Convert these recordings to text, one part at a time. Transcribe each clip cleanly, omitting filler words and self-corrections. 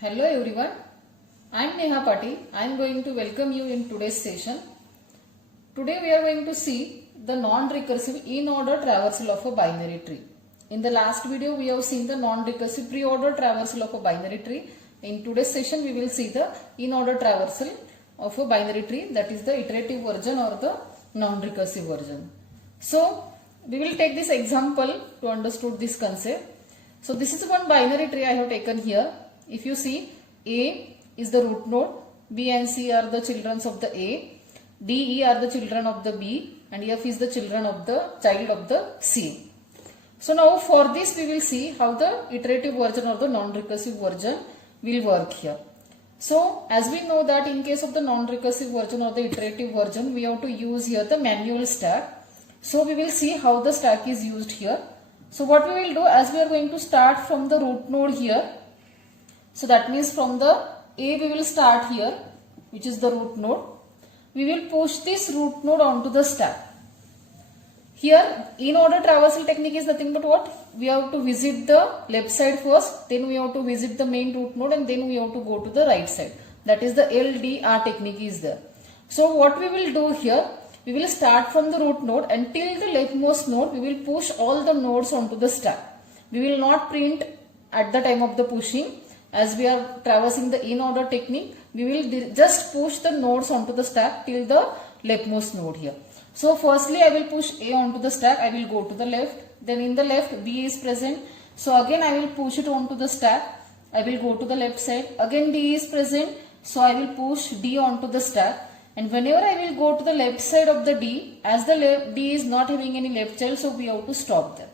Hello everyone, I am Neha Patil. I am going to welcome you in today's session. Today we are going to see the non-recursive in-order traversal of a binary tree. In the last video we have seen the non-recursive pre-order traversal of a binary tree. In today's session we will see the in-order traversal of a binary tree, that is the iterative version or the non-recursive version. So we will take this example to understand this concept. So this is one binary tree I have taken here. If you see, A is the root node, B and C are the children of the A, D, E are the children of the B, and F is the children of the child of the C. So now for this we will see how the iterative version or the non-recursive version will work here. So as we know that in case of the non-recursive version or the iterative version, we have to use here the manual stack. So we will see how the stack is used here. So what we will do, as we are going to start from the root node here, so that means from the A we will start here, which is the root node. We will push this root node onto the stack. Here in-order traversal technique is nothing but what? We have to visit the left side first, then we have to visit the main root node, and then we have to go to the right side. That is the LDR technique is there. So what we will do here, we will start from the root node and till the leftmost node we will push all the nodes onto the stack. We will not print at the time of the pushing. As we are traversing the in-order technique, we will just push the nodes onto the stack till the leftmost node here. So firstly I will push A onto the stack, I will go to the left, then in the left B is present. So again I will push it onto the stack, I will go to the left side, again D is present, so I will push D onto the stack, and whenever I will go to the left side of the D, as the D is not having any left child, so we have to stop there.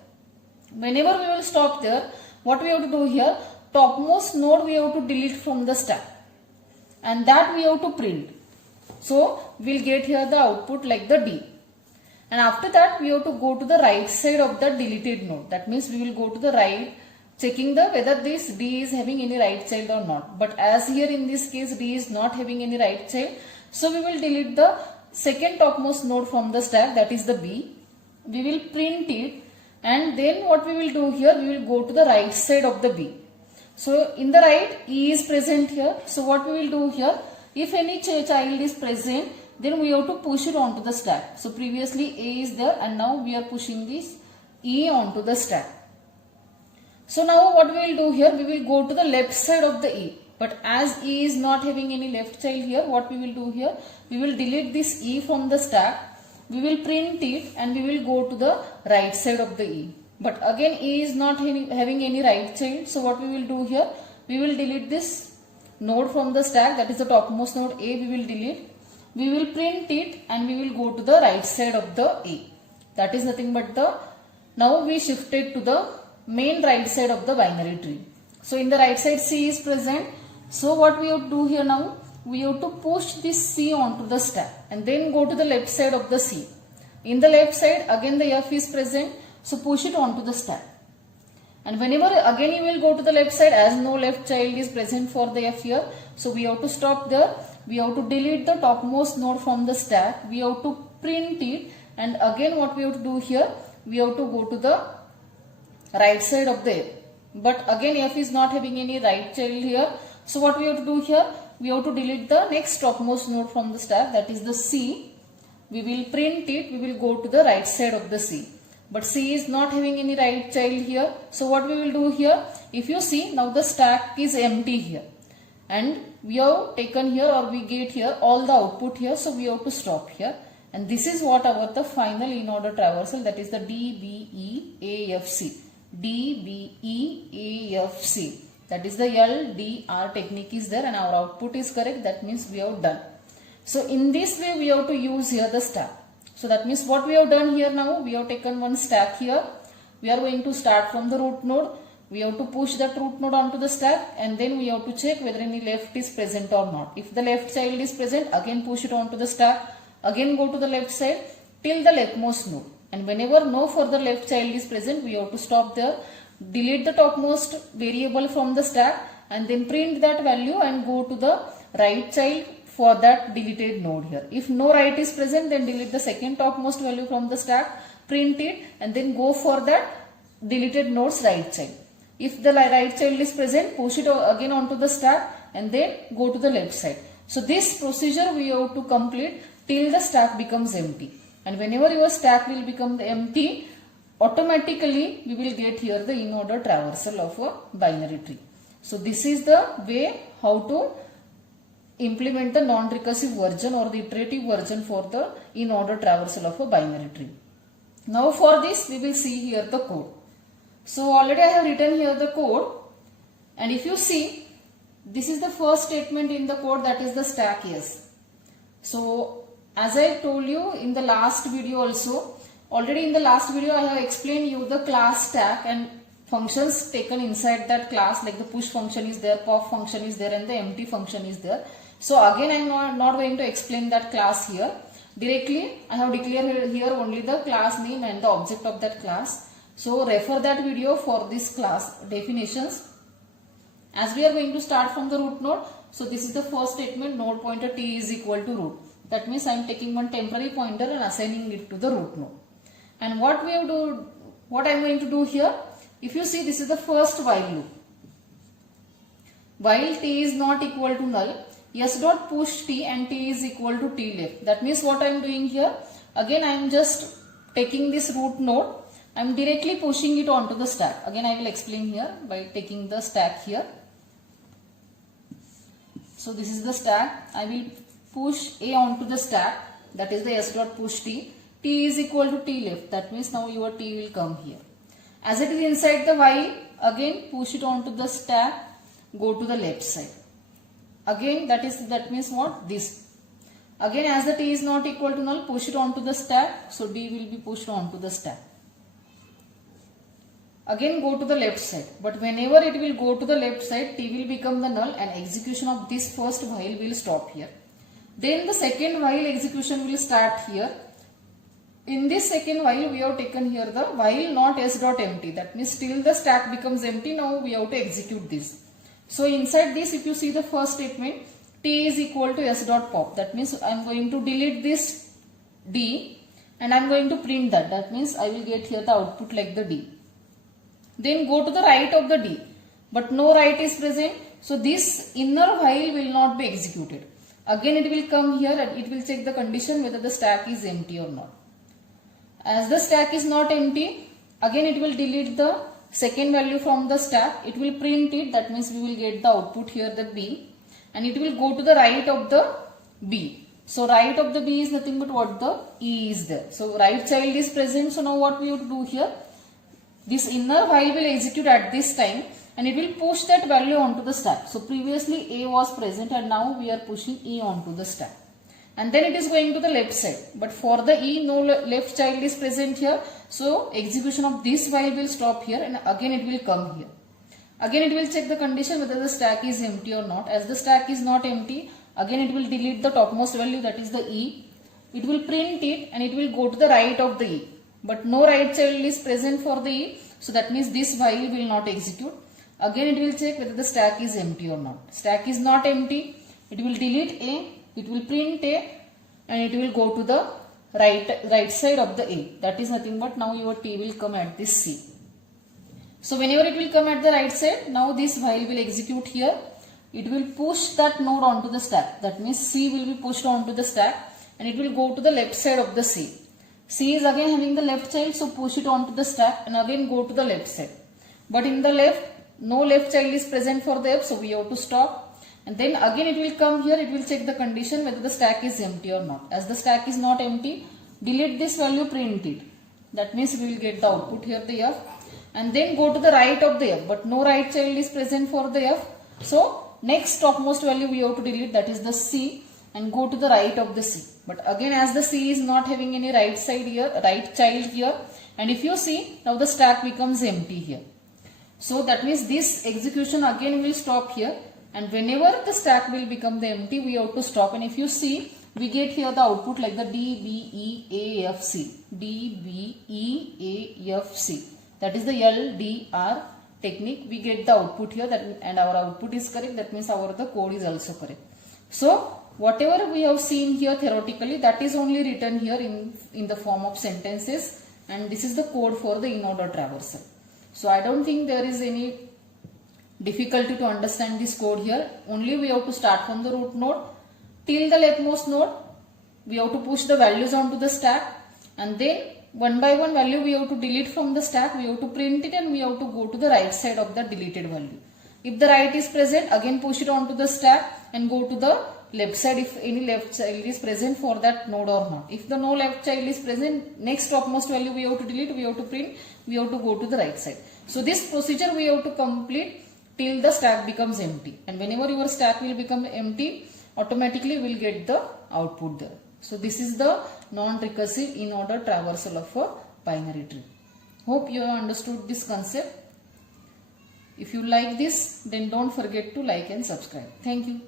Whenever we will stop there, what we have to do here, topmost node we have to delete from the stack, and that we have to print. So we will get here the output like the D. And after that we have to go to the right side of the deleted node. That means we will go to the right, checking the whether this D is having any right child or not. But as here in this case D is not having any right child, so we will delete the second topmost node from the stack, that is the B. We will print it, and then what we will do here, we will go to the right side of the B. So in the right E is present here. So what we will do here, if any child is present, then we have to push it onto the stack. So previously A is there and now we are pushing this E onto the stack. So now what we will do here, we will go to the left side of the E. But as E is not having any left child here, what we will do here, we will delete this E from the stack. We will print it and we will go to the right side of the E. But again E is not having any right child. So what we will do here, we will delete this node from the stack, that is the topmost node A we will delete. We will print it and we will go to the right side of the A. That is nothing but the, now we shifted to the main right side of the binary tree. So in the right side C is present. So what we have to do here now, we have to push this C onto the stack and then go to the left side of the C. In the left side again the F is present. So push it onto the stack. And whenever again you will go to the left side, as no left child is present for the F here, so we have to stop there. We have to delete the topmost node from the stack. We have to print it, and again what we have to do here, we have to go to the right side of the F. But again F is not having any right child here. So what we have to do here, we have to delete the next topmost node from the stack, that is the C. We will print it, we will go to the right side of the C. But C is not having any right child here. So what we will do here, if you see now the stack is empty here. And we have taken here or we get here all the output here. So we have to stop here. And this is what our the final in-order traversal, that is the DBEAFC. DBEAFC. That is the LDR technique is there and our output is correct. That means we have done. So in this way we have to use here the stack. So that means what we have done here now, we have taken one stack here. We are going to start from the root node. We have to push that root node onto the stack and then we have to check whether any left is present or not. If the left child is present, again push it onto the stack. Again go to the left side till the leftmost node. And whenever no further left child is present, we have to stop there. Delete the topmost variable from the stack and then print that value and go to the right child for that deleted node here. If no right is present, then delete the second topmost value from the stack, print it and then go for that deleted node's right child. If the right child is present, push it again onto the stack and then go to the left side. So this procedure we have to complete till the stack becomes empty. And whenever your stack will become empty, automatically we will get here the in-order traversal of a binary tree. So this is the way how to implement the non-recursive version or the iterative version for the in-order traversal of a binary tree. Now for this we will see here the code. So already I have written here the code, and if you see, this is the first statement in the code, that is the stack yes. So as I told you in the last video also, already in the last video I have explained you the class stack and functions taken inside that class, like the push function is there, pop function is there, and the empty function is there. So again I am not going to explain that class here. Directly I have declared here only the class name and the object of that class. So refer that video for this class definitions. As we are going to start from the root node, so this is the first statement, node pointer t is equal to root. That means I am taking one temporary pointer and assigning it to the root node. And what I am going to do here, if you see, this is the first while loop. While t is not equal to null, s dot push t and t is equal to t left. That means what I am doing here, again I am just taking this root node, I am directly pushing it onto the stack. Again I will explain here by taking the stack here. So this is the stack. I will push a onto the stack, that is the s dot push t. T is equal to t left. That means now your t will come here. As it is inside the while, again push it onto the stack, go to the left side. Again that means what? This. Again as the t is not equal to null, push it onto the stack. So d will be pushed onto the stack. Again go to the left side, but whenever it will go to the left side, t will become the null and execution of this first while will stop here. Then the second while execution will start here. In this second while we have taken here the while not s dot empty, that means till the stack becomes empty, now we have to execute this. So inside this, if you see the first statement, t is equal to s dot pop, that means I am going to delete this d and I am going to print that, that means I will get here the output like the d. Then go to the right of the d, but no right is present, so this inner while will not be executed. Again it will come here and it will check the condition whether the stack is empty or not. As the stack is not empty, again it will delete the second value from the stack, it will print it, that means we will get the output here the b, and it will go to the right of the b. So right of the b is nothing but what? The e is there. So right child is present, so now what we have to do here? This inner while will execute at this time and it will push that value onto the stack. So previously a was present and now we are pushing e onto the stack. And then it is going to the left side. But for the e, no left child is present here. So execution of this while will stop here and again it will come here. Again it will check the condition whether the stack is empty or not. As the stack is not empty, again it will delete the topmost value, that is the e. It will print it and it will go to the right of the e. But no right child is present for the e, so that means this while will not execute. Again it will check whether the stack is empty or not. Stack is not empty, it will delete a, it will print a, and it will go to the right side of the a. That is nothing but now your t will come at this c. So whenever it will come at the right side, now this while will execute here. It will push that node onto the stack. That means c will be pushed onto the stack and it will go to the left side of the c. C is again having the left child, so push it onto the stack and again go to the left side. But in the left, no left child is present for the f, so we have to stop. And then again it will come here, it will check the condition whether the stack is empty or not. As the stack is not empty, delete this value, print it. That means we will get the output here, the f. And then go to the right of the f, but no right child is present for the f. So next topmost value we have to delete, that is the c, and go to the right of the c. But again as the c is not having any right side here, right child here, and if you see, now the stack becomes empty here. So that means this execution again will stop here, and whenever the stack will become the empty, we have to stop. And if you see, we get here the output like the D, B, E, A, F, C. D, B, E, A, F, C. That is the LDR technique. We get the output here, and our output is correct. That means the code is also correct. So whatever we have seen here theoretically, that is only written here in the form of sentences, and this is the code for the in-order traversal. So I don't think there is any difficulty to understand this code here. Only we have to start from the root node till the leftmost node. We have to push the values onto the stack, and then one by one value we have to delete from the stack. We have to print it and we have to go to the right side of the deleted value. If the right is present, again push it onto the stack and go to the left side if any left child is present for that node or not. If the no left child is present, next topmost value we have to delete, we have to print, we have to go to the right side. So this procedure we have to complete till the stack becomes empty, and whenever your stack will become empty, automatically we will get the output there. So this is the non-recursive in-order traversal of a binary tree. Hope you have understood this concept. If you like this, then don't forget to like and subscribe. Thank you.